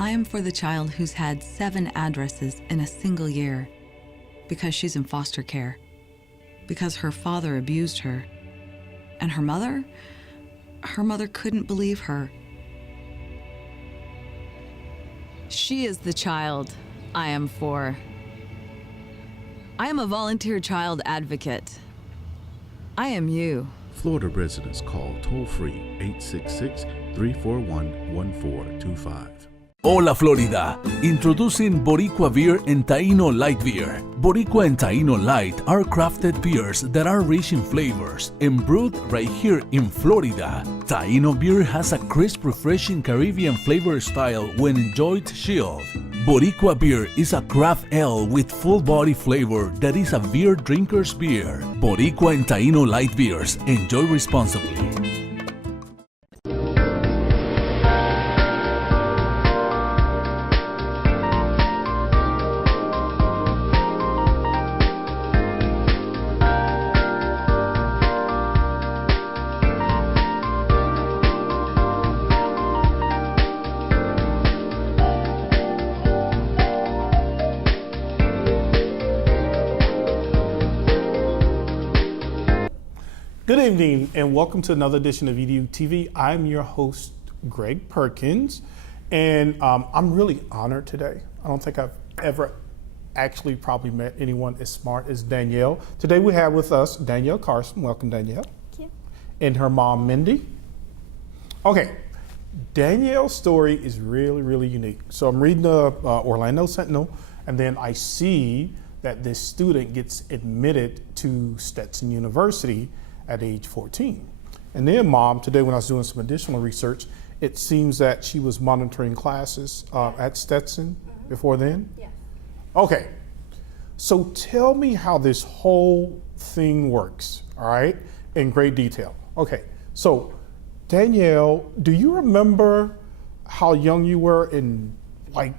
I am for the child who's had 7 addresses in a single year because she's in foster care, because her father abused her, and her mother couldn't believe her. She is the child I am for. I am a volunteer child advocate. I am you. Florida residents call toll-free 866-341-1425. Hola Florida, introducing Boricua Beer and Taino Light Beer. Boricua and Taino Light are crafted beers that are rich in flavors and brewed right here in Florida. Taino beer has a crisp, refreshing Caribbean flavor style when enjoyed chilled. Boricua beer is a craft ale with full body flavor that is a beer drinker's beer. Boricua and Taino Light Beers. Enjoy responsibly. Good evening and welcome to another edition of EDuTV. I'm your host, Greg Perkins, and I'm really honored today. I don't think I've ever actually probably met anyone as smart as Danielle. Today we have with us Danielle Carson. Welcome, Danielle. Thank you. And her mom, Mindy. Okay, Danielle's story is really, really unique. So I'm reading the Orlando Sentinel, and then I see that this student gets admitted to Stetson University at age 14. And then Mom, today when I was doing some additional research, it seems that she was monitoring classes at Stetson before then? Yes. Okay, so tell me how this whole thing works, all right, in great detail. Okay, so Danielle, do you remember how young you were and like,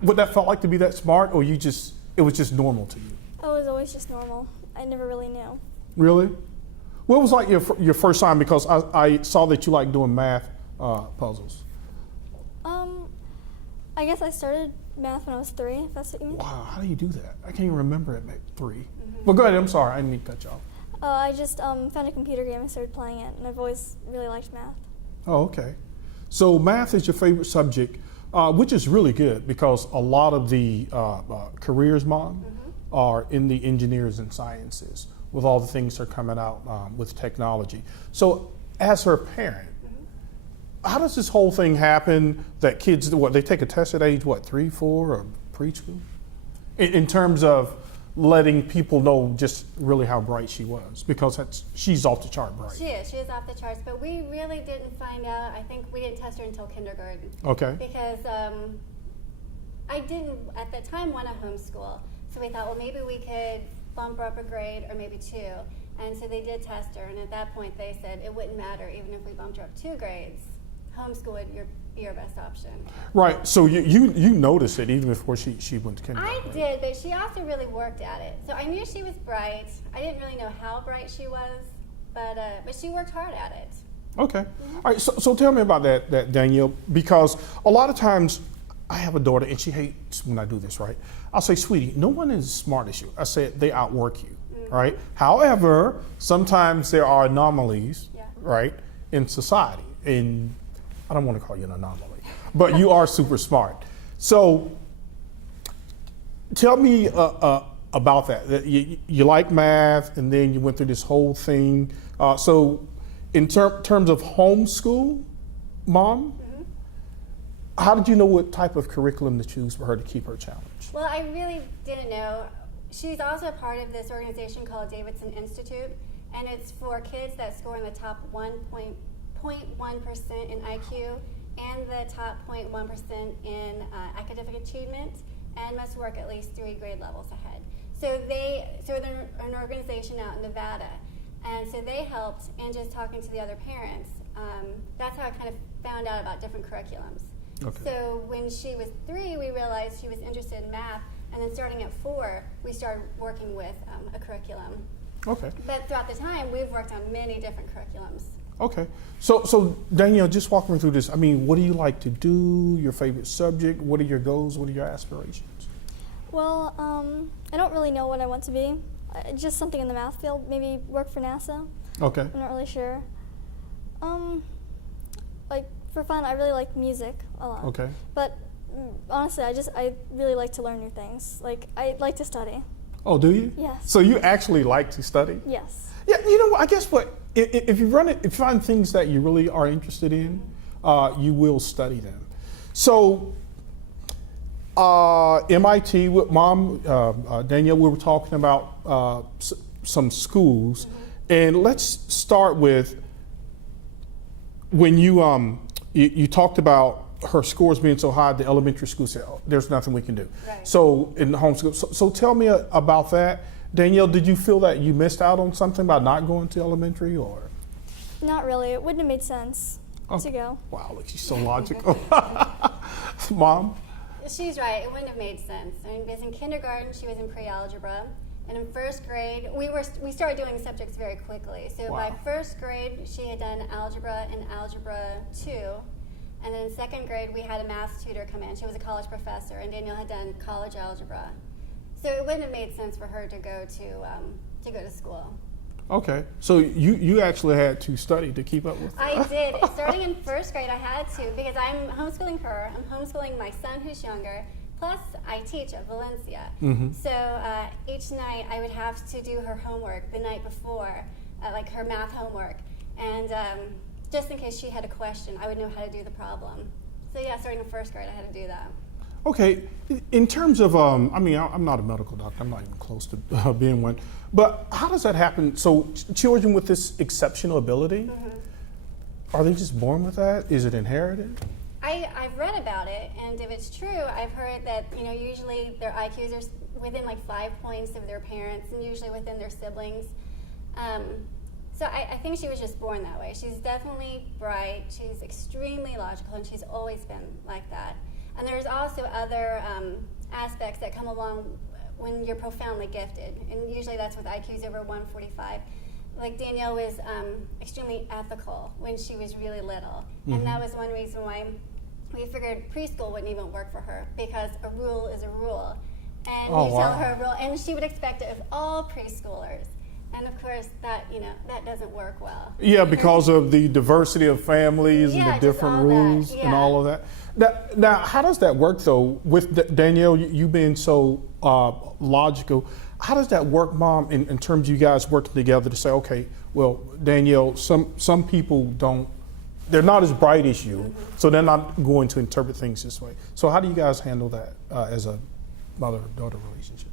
what that felt like to be that smart, or it was just normal to you? I was always just normal. I never really knew. Really? What was like your first time? Because I saw that you like doing math puzzles. I guess I started math when I was 3, if that's what you mean. Wow, how do you do that? I can't even remember it at 3. Well, go ahead, I'm sorry, I didn't mean to cut you off. I just found a computer game and started playing it, and I've always really liked math. Oh, okay. So math is your favorite subject, which is really good because a lot of the careers, Mom, are in the engineers and sciences with all the things that are coming out with technology. So as her parent, how does this whole thing happen that kids, they take a test at age, 3, 4, or preschool? In terms of letting people know just really how bright she was, because she's off the chart bright. She is off the charts, but we really didn't find out. I think we didn't test her until kindergarten. Okay. Because I didn't, at the time, want to homeschool. So we thought, well, maybe we could bump her up a grade or maybe 2. And so they did test her, and at that point they said it wouldn't matter even if we bumped her up 2 grades. Homeschool would be your best option. Right, so you noticed it even before she went to kindergarten. I did, but she also really worked at it. So I knew she was bright. I didn't really know how bright she was, but she worked hard at it. Okay, all right, so tell me about that, Danielle, because a lot of times I have a daughter and she hates when I do this, right? I'll say, sweetie, no one is as smart as you. I said, they outwork you, right? However, sometimes there are anomalies, right, in society. And I don't want to call you an anomaly, but you are super smart. So tell me about that. You like math, and then you went through this whole thing. So in terms of homeschool, Mom, how did you know what type of curriculum to choose for her to keep her challenged? Well, I really didn't know. She's also a part of this organization called Davidson Institute, and it's for kids that score in the top 1.1% in IQ and the top 0.1% in academic achievement, and must work at least 3 grade levels ahead. So they're an organization out in Nevada, and so they helped in just talking to the other parents. That's how I kind of found out about different curriculums. Okay. So when she was 3, we realized she was interested in math, and then starting at 4, we started working with a curriculum. Okay. But throughout the time, we've worked on many different curriculums. Okay. So Danielle, just walk me through this. I mean, what do you like to do? Your favorite subject? What are your goals? What are your aspirations? Well, I don't really know what I want to be. Just something in the math field. Maybe work for NASA. Okay. I'm not really sure. Like for fun, I really like music a lot. Okay. But honestly, I really like to learn new things. Like I like to study. Oh, do you? Yes. So you actually like to study? Yes. Yeah. You know, I guess what if you find things that you really are interested in, you will study them. So. MIT with Mom, Danielle, we were talking about some schools, and let's start with when you talked about her scores being so high. The elementary school said, oh, "There's nothing we can do." Right. So in the homeschool, so tell me about that, Danielle. Did you feel that you missed out on something by not going to elementary, or? Not really. It wouldn't have made sense to go. Wow, look, she's so logical. Mom. She's right. It wouldn't have made sense. I mean, because in kindergarten she was in pre-algebra, and in first grade we started doing subjects very quickly. So by first grade she had done algebra and algebra 2, and then in second grade we had a math tutor come in. She was a college professor, and Danielle had done college algebra. So it wouldn't have made sense for her to go to school. Okay, so you actually had to study to keep up with. I did. Starting in first grade, I had to, because I'm homeschooling her. I'm homeschooling my son who's younger. Plus, I teach at Valencia. So each night I would have to do her homework the night before, like her math homework, and just in case she had a question, I would know how to do the problem. So yeah, starting in first grade, I had to do that. Okay, in terms of, I mean, I'm not a medical doctor. I'm not even close to being one. But how does that happen? So children with this exceptional ability, are they just born with that? Is it inherited? I've read about it, and if it's true, I've heard that usually their IQs are within like 5 points of their parents, and usually within their siblings. So I think she was just born that way. She's definitely bright. She's extremely logical, and she's always been like that. And there's also other aspects that come along when you're profoundly gifted, and usually that's with IQs over 145. Like Danielle was extremely ethical when she was really little, and that was one reason why we figured preschool wouldn't even work for her, because a rule is a rule, and tell her a rule, and she would expect it of all preschoolers. And of course, that doesn't work well. Yeah, because of the diversity of families and the different rules and all of that. Now, how does that work though? With Danielle, you being so logical, how does that work, Mom? In terms of you guys working together to say, okay, well, Danielle, some people they're not as bright as you, so they're not going to interpret things this way. So how do you guys handle that as a mother-daughter relationship?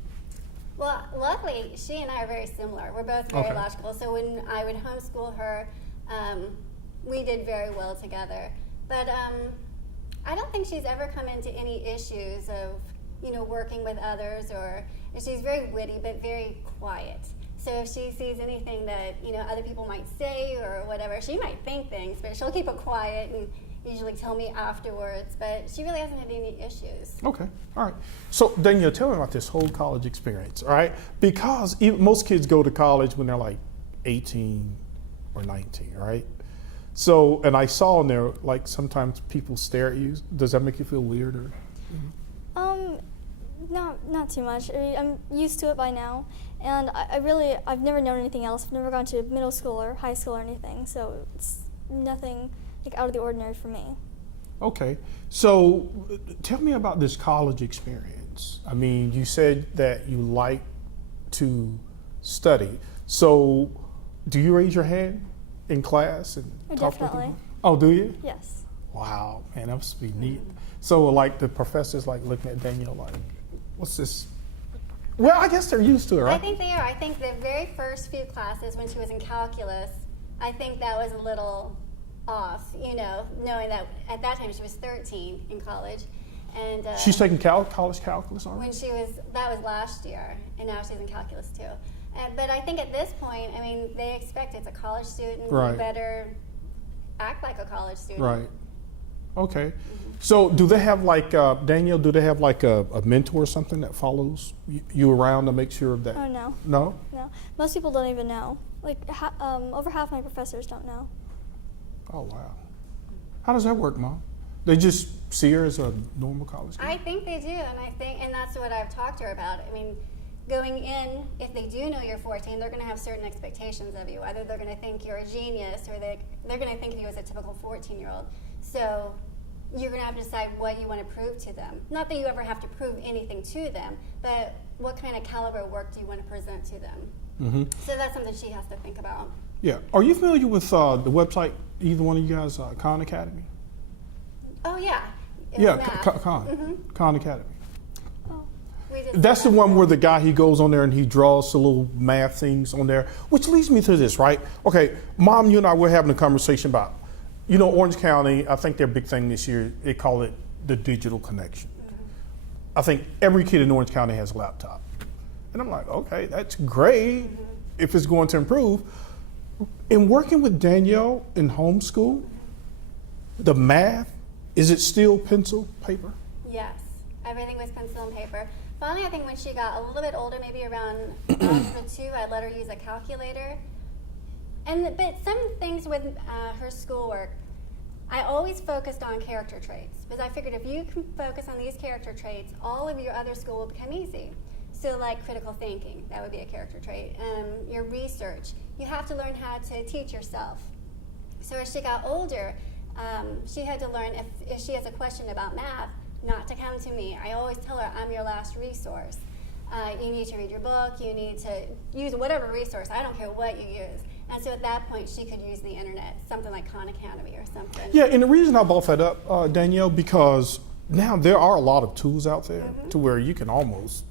Well, luckily, she and I are very similar. We're both very logical. So when I would homeschool her, we did very well together. But I don't think she's ever come into any issues of, working with others, or she's very witty but very quiet. So if she sees anything that, other people might say or whatever, she might think things, but she'll keep it quiet and usually tell me afterwards, but she really hasn't had any issues. Okay, all right. So Danielle, tell me about this whole college experience, all right? Because most kids go to college when they're like 18 or 19, right? So, and I saw in there, like sometimes people stare at you. Does that make you feel weird or? Not too much. I mean, I'm used to it by now, and I've never known anything else. I've never gone to middle school or high school or anything, so it's nothing out of the ordinary for me. Okay, so tell me about this college experience. I mean, you said that you like to study. So do you raise your hand in class and talk to Definitely. people? Oh, do you? Yes. Wow, man, that must be neat. So like the professors like looking at Danielle like, what's this? Well, I guess they're used to it, right? I think they are. I think the very first few classes when she was in calculus, I think that was a little off, knowing that at that time she was 13 in college, and she's taking college calculus on. When that was last year, and now she's in calculus too. But I think at this point, I mean, they expect it's a college student. Right. You better act like a college student. Right. Okay. So do they have like Danielle? Do they have like a mentor or something that follows you around to make sure that? Oh no. No. No. Most people don't even know. Like over half my professors don't know. Oh, wow. How does that work, Mom? They just see her as a normal college student? I think they do, and that's what I've talked to her about. I mean, going in, if they do know you're 14, they're going to have certain expectations of you. Either they're going to think you're a genius, or they're going to think of you as a typical 14-year-old. So you're going to have to decide what you want to prove to them. Not that you ever have to prove anything to them, but what kind of caliber work do you want to present to them? Mm-hmm. So that's something she has to think about. Yeah. Are you familiar with the website, either one of you guys, Khan Academy? Oh, yeah. Yeah, Khan Academy. We That's the one where the guy, he goes on there and he draws the little math things on there, which leads me to this, right? Okay, Mom, you and I were having a conversation about, you know, Orange County, I think their big thing this year, they call it the digital connection. I think every kid in Orange County has a laptop. And I'm like, okay, that's great if it's going to improve. In working with Danielle in homeschool, the math, is it still pencil, paper? Yes, everything was pencil and paper. Finally, I think when she got a little bit older, maybe around algebra 2, I let her use a calculator. But some things with her schoolwork, I always focused on character traits, because I figured if you can focus on these character traits, all of your other school will become easy. So like critical thinking, that would be a character trait. Your research, you have to learn how to teach yourself. So as she got older, she had to learn if she has a question about math, not to come to me. I always tell her I'm your last resource. You need to read your book, you need to use whatever resource, I don't care what you use. And so at that point, she could use the internet, something like Khan Academy or something. Yeah, and the reason I brought that up, Danielle, because now there are a lot of tools out there to where you can almost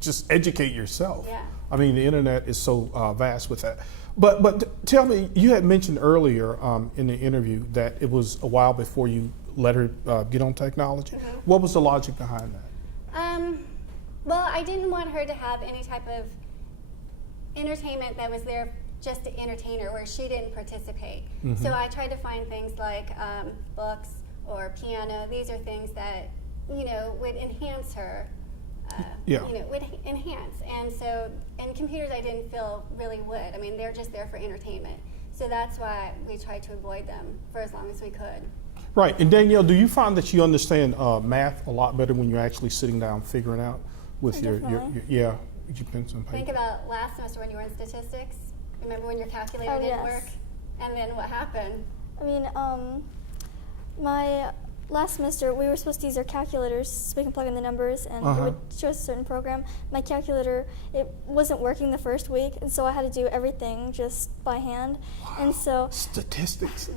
just educate yourself. Yeah. I mean, the internet is so vast with that. But tell me, you had mentioned earlier in the interview that it was a while before you let her get on technology. What was the logic behind that? Well, I didn't want her to have any type of entertainment that was there just to entertain her, where she didn't participate. So I tried to find things like books or piano. These are things that, you know, would enhance her. You know, would enhance. And computers I didn't feel really would. I mean, they're just there for entertainment. So that's why we tried to avoid them for as long as we could. Right, and Danielle, do you find that you understand math a lot better when you're actually sitting down figuring out with your pencil and paper? Think about last semester when you were in statistics. Remember when your calculator didn't work? And then what happened? I mean, my last semester, we were supposed to use our calculators so we can plug in the numbers, and it would show us a certain program. My calculator, it wasn't working the first week, and so I had to do everything just by hand. Wow. And so statistics,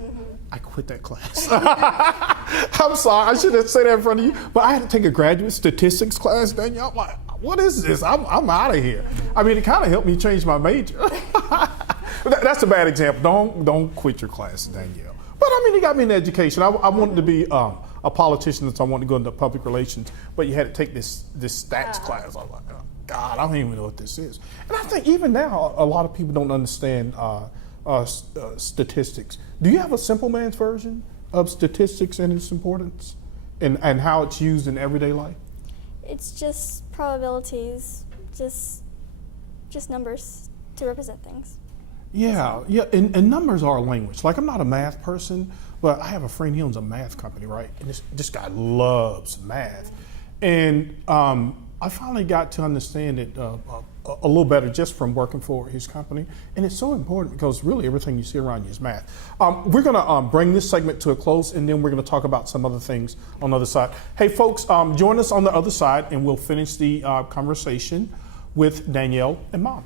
I quit that class. I'm sorry, I should have said that in front of you, but I had to take a graduate statistics class, Danielle. I'm like, what is this? I'm out of here. I mean, it kind of helped me change my major. That's a bad example. Don't quit your class, Danielle. But I mean, it got me an education. I wanted to be a politician, so I wanted to go into public relations. But you had to take this stats class. I was like, oh, God, I don't even know what this is. And I think even now, a lot of people don't understand statistics. Do you have a simple man's version of statistics and its importance, and how it's used in everyday life? it's just probabilities, just numbers to represent things. Yeah, yeah, and numbers are a language. Like, I'm not a math person, but I have a friend, he owns a math company, right? And this guy loves math. And I finally got to understand it a little better just from working for his company. And it's so important because really everything you see around you is math. We're gonna bring this segment to a close, and then we're gonna talk about some other things on the other side. Hey folks, join us on the other side and we'll finish the conversation with Danielle and Mom.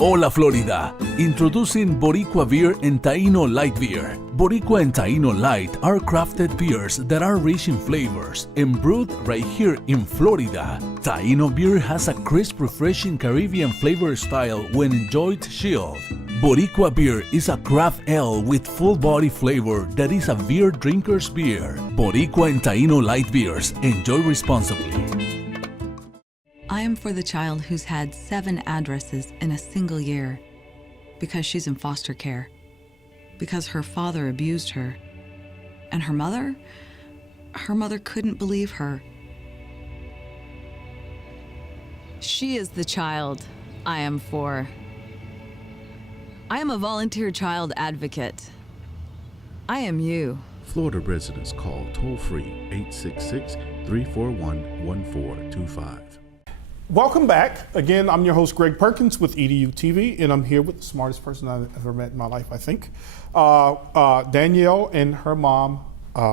Hola Florida, introducing Boricua Beer and Taino Light Beer. Boricua and Taino Light are crafted beers that are rich in flavors and brewed right here in Florida. Taino beer has a crisp, refreshing Caribbean flavor style when enjoyed chilled. Boricua beer is a craft ale with full body flavor that is a beer drinker's beer. Boricua and Taino Light Beers, enjoy responsibly. I am for the child who's had 7 addresses in a single year because she's in foster care, because her father abused her, and her mother couldn't believe her. She is the child I am for. I am a volunteer child advocate. I am you. Florida residents call toll-free 866-341-1425. Welcome back. Again, I'm your host, Greg Perkins with EDuTV, and I'm here with the smartest person I've ever met in my life, I think, Danielle and her mom,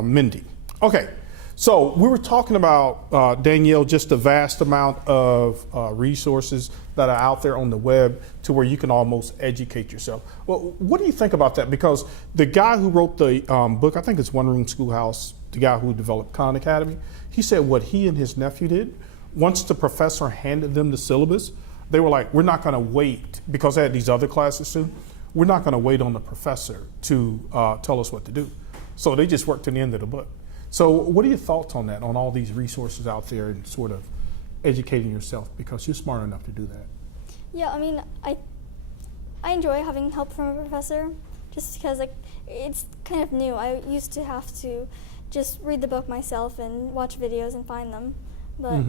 Mindy. Okay, so we were talking about, Danielle, just the vast amount of resources that are out there on the web to where you can almost educate yourself. Well, what do you think about that? Because the guy who wrote the book, I think it's One Room Schoolhouse, the guy who developed Khan Academy, he said what he and his nephew did, once the professor handed them the syllabus, they were like, we're not going to wait, because they had these other classes too, we're not going to wait on the professor to tell us what to do. So they just worked to the end of the book. So what are your thoughts on that, on all these resources out there and sort of educating yourself, because you're smart enough to do that? Yeah, I mean, I enjoy having help from a professor, just because like it's kind of new. I used to have to just read the book myself and watch videos and find them, but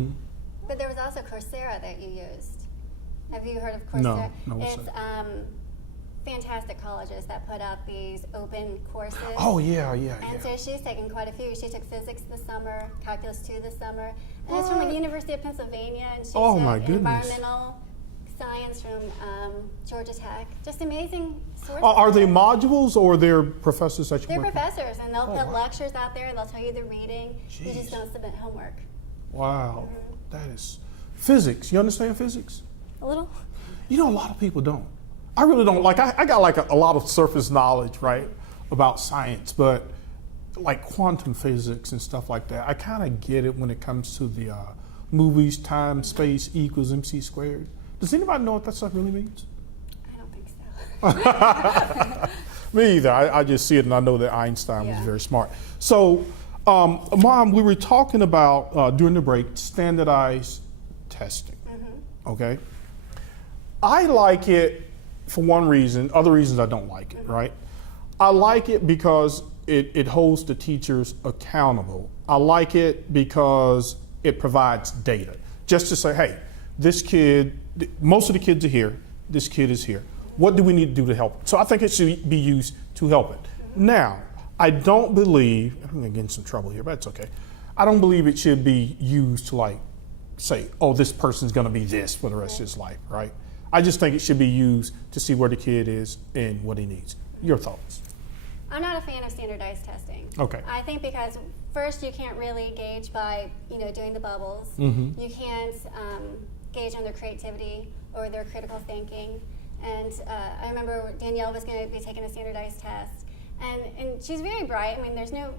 But there was also Coursera that you used. Have you heard of Coursera? No. It's fantastic colleges that put out these open courses. Oh, yeah. And so she's taken quite a few. She took physics this summer, calculus 2 this summer, and it's from the University of Pennsylvania, and she Oh, took my goodness. environmental science from Georgia Tech. Just amazing sources. Are they modules or they're professors that you They're work with? professors, and they'll put wow. lectures out there. They'll tell you the reading. You Jeez. just don't submit homework. Wow, that is physics. You understand physics? a little. You know, a lot of people don't. I really don't. Like, I got like a lot of surface knowledge, right, about science, but like quantum physics and stuff like that, I kind of get it when it comes to the movies, time, space equals MC squared. Does anybody know what that stuff really means? I don't think so. Me either. I just see it and I know that Einstein was Yeah. very smart. So, Mom, we were talking about during the break standardized testing. Okay, I like it for one reason. Other reasons I don't like it. Right? I like it because it holds the teachers accountable. I like it because it provides data. Just to say, hey, this kid, most of the kids are here. This kid is here. What do we need to do to help? So I think it should be used to help it. Now, I don't believe, I'm gonna get in some trouble here, but it's okay. I don't believe it should be used to like say, oh, this person's gonna be this for the rest of his life, right? I just think it should be used to see where the kid is and what he needs. Your thoughts? I'm not a fan of standardized testing. Okay. I think because first you can't really gauge by doing the bubbles. Mm-hmm. You can't gauge on their creativity or their critical thinking. And I remember Danielle was going to be taking a standardized test, and she's very bright. I mean, there's no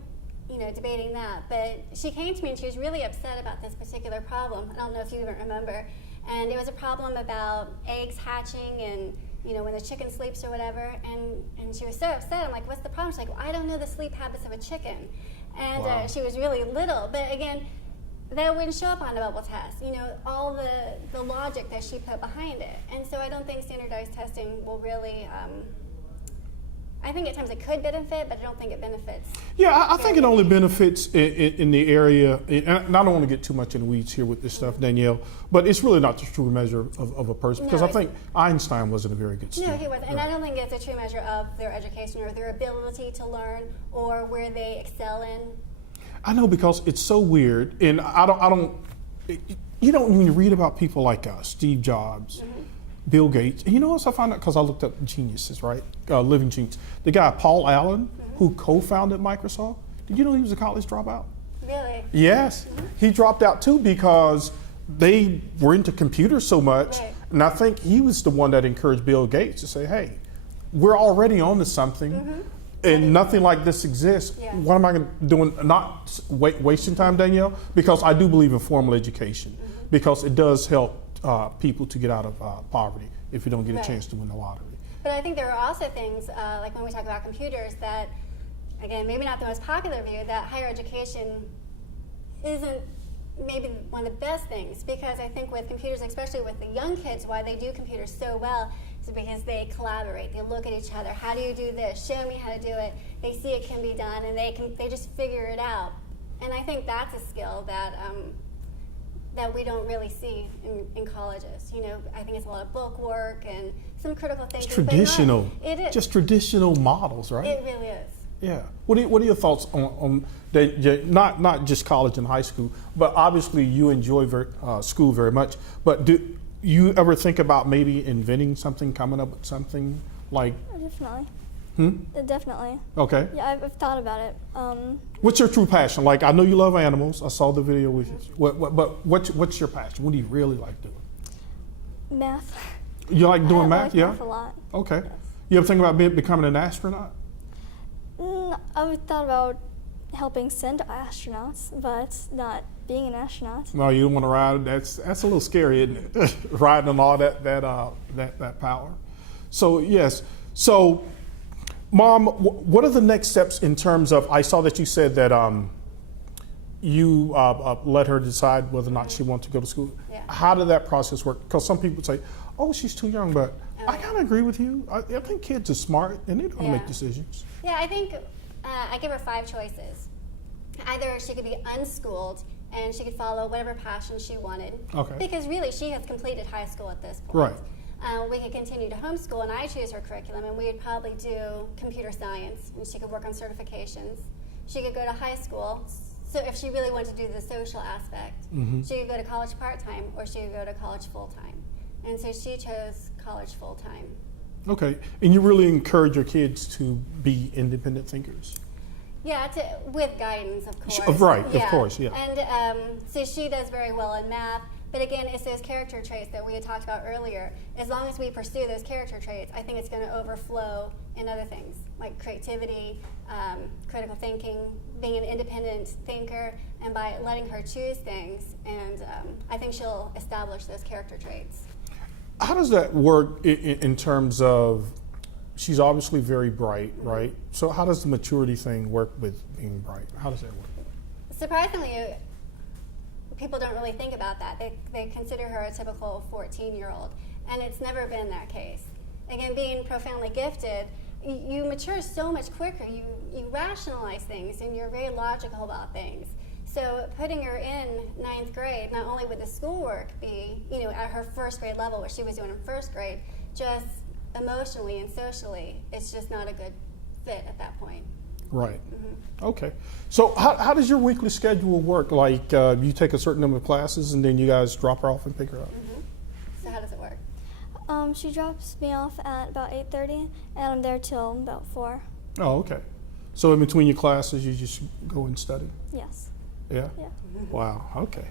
debating that. But she came to me and she was really upset about this particular problem. I don't know if you even remember. And it was a problem about eggs hatching and when the chicken sleeps or whatever, and she was so upset. I'm like, what's the problem? She's like, well, I don't know the sleep habits of a chicken. And Wow. she was really little, but again, that wouldn't show up on a bubble test, all the logic that she put behind it. And so I don't think standardized testing will really, I think at times it could benefit, but I don't think it benefits. Yeah, I think it only benefits in the area, and I don't want to get too much in the weeds here with this stuff, Danielle, but it's really not the true measure of a person, because No, I think Einstein wasn't a very good No, student. he wasn't. And I don't think it's a true measure of their education or their ability to learn or where they excel in. I know, because it's so weird, and I don't, when you read about people like Steve Jobs, Bill Gates, and you know what else I found out, because I looked up geniuses, right? Living genius. The guy, Paul Allen, who co-founded Microsoft, did you know he was a college dropout? Really? Yes, he dropped out too because they were into computers so much, Right. and I think he was the one that encouraged Bill Gates to say, hey, we're already on to something, and nothing like this exists. Yeah. What am I doing? Not wasting time, Danielle, because I do believe in formal education, because it does help people to get out of poverty if you don't get Right. a chance to win the lottery. But I think there are also things, like when we talk about computers, that, again, maybe not the most popular view, that higher education isn't maybe one of the best things, because I think with computers, especially with the young kids, why they do computers so well is because they collaborate. They look at each other. How do you do this? Show me how to do it. They see it can be done, and they just figure it out. And I think that's a skill that that we don't really see in colleges. I think it's a lot of book work and some critical thinking. It's traditional. But it is. Just traditional models, right? It really is. Yeah. What are your thoughts on that? Not just college and high school, but obviously you enjoy school very much. But do you ever think about maybe inventing something, coming up with something like? Definitely. Definitely. Okay. Yeah, I've thought about it. What's your true passion? Like, I know you love animals. I saw the video with you. But what's your passion? What do you really like doing? Math. You like doing I math? like Yeah. math a lot. Okay. You ever think about becoming an astronaut? I've thought about helping send astronauts, but not being an astronaut. No, you don't want to ride. That's a little scary, isn't it? Riding on all that power. So yes. So, Mom, what are the next steps in terms of? I saw that you said that you let her decide whether or not she wanted to go to school. Yeah. How did that process work? Because some people say, "Oh, she's too young," but I kind of agree with you. I think kids are smart and they don't make decisions. Yeah, I think I give her 5 choices. Either she could be unschooled and she could follow whatever passion she wanted. Okay. Because really, she has completed high school at this point. Right. We could continue to homeschool, and I choose her curriculum, and we would probably do computer science, and she could work on certifications. She could go to high school. So if she really wanted to do the social aspect, she could go to college part-time, or she could go to college full-time. And so she chose college full-time. Okay, and you really encourage your kids to be independent thinkers. Yeah, with guidance, of course. Right, of course, yeah. And so she does very well in math, but again, it's those character traits that we had talked about earlier. As long as we pursue those character traits, I think it's going to overflow in other things, like creativity, critical thinking, being an independent thinker, and by letting her choose things, and I think she'll establish those character traits. How does that work in terms of, she's obviously very bright, right? So how does the maturity thing work with being bright? How does that work? Surprisingly, people don't really think about that. They consider her a typical 14-year-old, and it's never been that case. Again, being profoundly gifted, you mature so much quicker. You rationalize things, and you're very logical about things. So putting her in 9th grade, not only would the schoolwork be, at her 1st grade level, what she was doing in 1st grade, just emotionally and socially, it's just not a good fit at that point. Right. Okay. So how does your weekly schedule work? Like you take a certain number of classes and then you guys drop her off and pick her up? So how does it work? She drops me off at about 8:30, and I'm there till about 4. Oh, okay. So in between your classes, you just go and study? Yes. Yeah? Yeah. Wow, okay.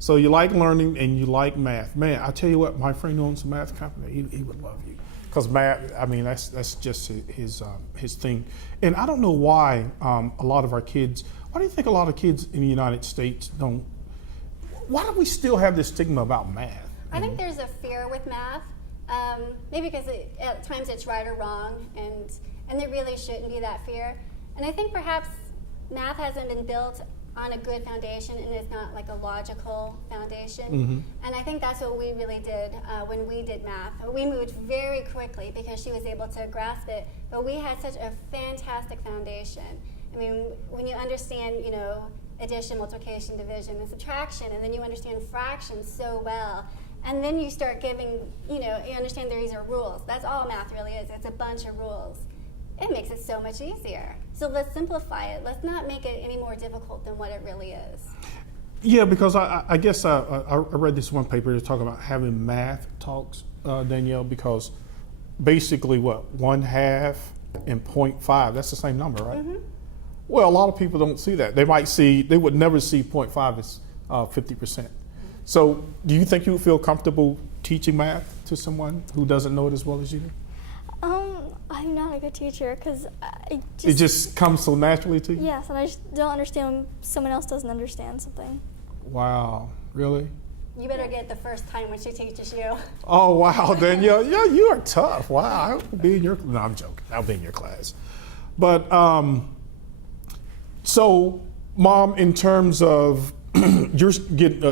So you like learning and you like math. Man, I tell you what, my friend owns a math company. He would love you. Because math, I mean, that's just his thing. And I don't know why a lot of our kids, why do you think a lot of kids in the United States why do we still have this stigma about math? I think there's a fear with math. Maybe because at times it's right or wrong, and there really shouldn't be that fear. And I think perhaps math hasn't been built on a good foundation, and it's not like a logical foundation. And I think that's what we really did when we did math. We moved very quickly because she was able to grasp it, but we had such a fantastic foundation. I mean, when you understand, addition, multiplication, division, and subtraction, and then you understand fractions so well, and then you start giving, you understand these are rules. That's all math really is. It's a bunch of rules. It makes it so much easier. So let's simplify it. Let's not make it any more difficult than what it really is. Yeah, because I guess I read this one paper to talk about having math talks, Danielle, because basically 1/2 and 0.5, that's the same number, right? Well, a lot of people don't see that. They would never see 0.5 as 50%. So do you think you would feel comfortable teaching math to someone who doesn't know it as well as you do? I'm not a good teacher because it just comes so naturally to you? Yes, and I just don't understand when someone else doesn't understand something. Wow, really? You better get it the first time when she teaches you. Oh, wow, Danielle, yeah, you are tough. Wow, I'll be in your, no, I'm joking. I'll be in your class. But, so, Mom, in terms of, you're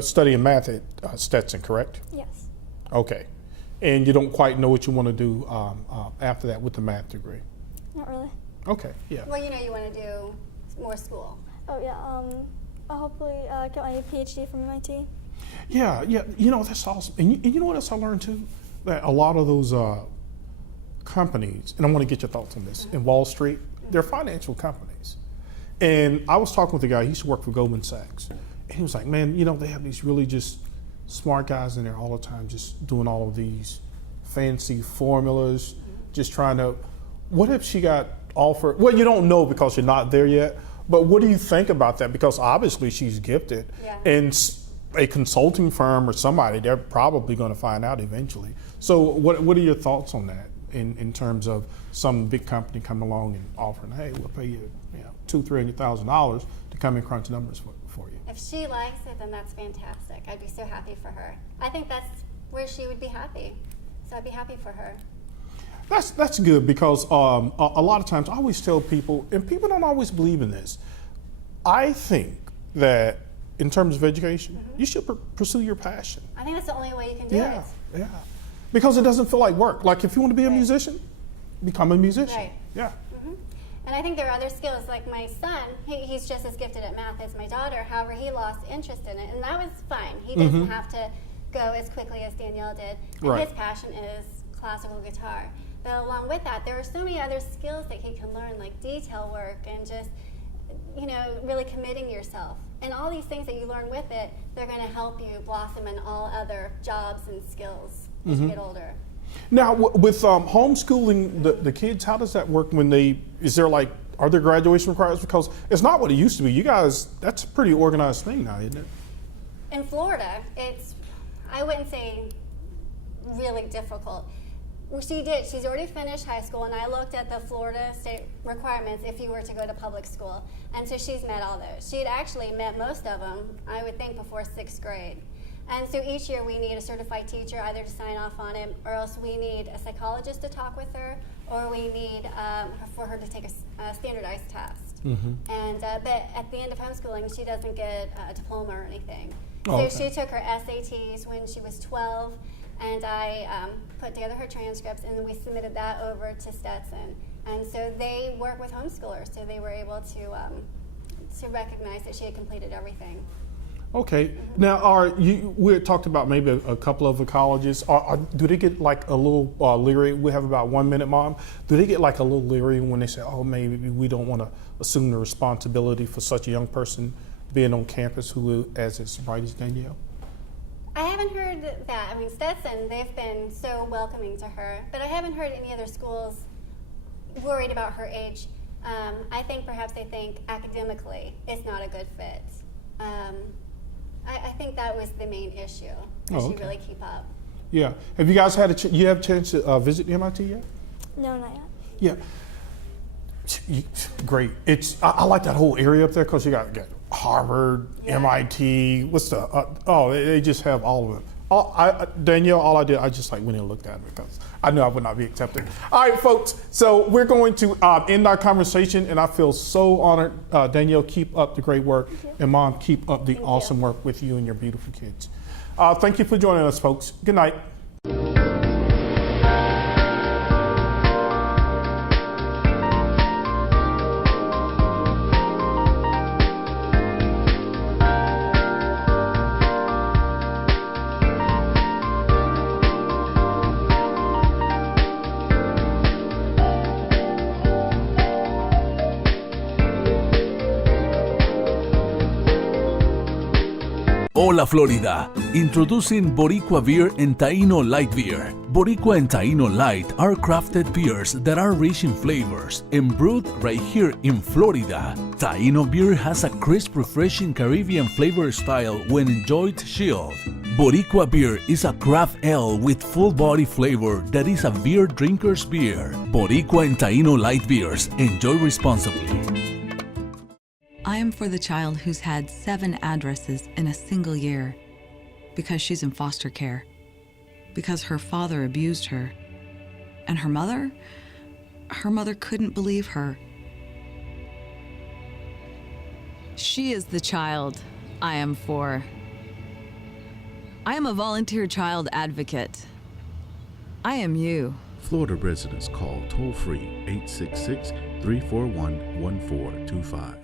studying math at Stetson, correct? Yes. Okay. And you don't quite know what you want to do after that with the math degree? Not really. Okay, yeah. Well, you want to do more school. Oh, yeah. I'll hopefully get my PhD from MIT. Yeah, that's awesome. And you know what else I learned too? That a lot of those companies, and I want to get your thoughts on this, in Wall Street, they're financial companies. And I was talking with a guy, he used to work for Goldman Sachs. And he was like, man, you know, they have these really just smart guys in there all the time, just doing all of these fancy formulas, just trying to, what if she got offered, well, you don't know because you're not there yet, but what do you think about that? Because obviously she's gifted, and a consulting firm or somebody, they're probably going to find out eventually. So what are your thoughts on that in terms of some big company coming along and offering, hey, we'll pay you, $200,000-$300,000 to come and crunch numbers for you? If she likes it, then that's fantastic. I'd be so happy for her. I think that's where she would be happy. So I'd be happy for her. That's good, because a lot of times I always tell people, and people don't always believe in this, I think that in terms of education, you should pursue your passion. I think that's the only way you can do it. Yeah, because it doesn't feel like work. Like if you want to be a musician, become a musician. Right. Yeah. And I think there are other skills, like my son, he's just as gifted at math as my daughter, however he lost interest in it, and that was fine. He doesn't have to go as quickly as Danielle did, and his passion is classical guitar. But along with that, there are so many other skills that he can learn, like detail work and just, really committing yourself. And all these things that you learn with it, they're going to help you blossom in all other jobs and skills as you get older. Now, with homeschooling the kids, how does that work when are there graduation requirements? Because it's not what it used to be. You guys, that's a pretty organized thing now, isn't it? In Florida, I wouldn't say really difficult. Well, she's already finished high school, and I looked at the Florida state requirements if you were to go to public school. And so she's met all those. She'd actually met most of them, I would think, before 6th grade. And so each year we need a certified teacher either to sign off on it, or else we need a psychologist to talk with her, or we need for her to take a standardized test. And but at the end of homeschooling, she doesn't get a diploma or anything. So she took her SATs when she was 12, and I put together her transcripts, and then we submitted that over to Stetson. And so they work with homeschoolers, so they were able to recognize that she had completed everything. Okay. Now, we had talked about maybe a couple of the colleges. Do they get like a little leery? We have about 1 minute, Mom. Do they get like a little leery when they say, oh, maybe we don't want to assume the responsibility for such a young person being on campus who, as bright as Danielle? I haven't heard that. I mean, Stetson, they've been so welcoming to her, but I haven't heard any other schools worried about her age. I think perhaps they think academically it's not a good fit. I think that was the main issue. Does she really keep up? Yeah. Have you guys had you have a chance to visit MIT yet? No, not yet. Yeah. Great. I like that whole area up there because you got Harvard, MIT. They just have all of it. Danielle, all I did, I just went and looked at it because I knew I would not be accepted. All right, folks. So we're going to end our conversation, and I feel so honored. Danielle, keep up the great work, and Mom, keep up the awesome work with you and your beautiful kids. Thank you for joining us, folks. Good night. Hola Florida, introducing Boricua Beer and Taino Light Beer. Boricua and Taino Light are crafted beers that are rich in flavors and brewed right here in Florida. Taino beer has a crisp, refreshing Caribbean flavor style when enjoyed chilled. Boricua beer is a craft ale with full body flavor that is a beer drinker's beer. Boricua and Taino Light Beers. Enjoy responsibly. I am for the child who's had 7 addresses in a single year because she's in foster care, because her father abused her, and her mother couldn't believe her. She is the child I am for. I am a volunteer child advocate. I am you. Florida residents call toll-free 866-341-1425.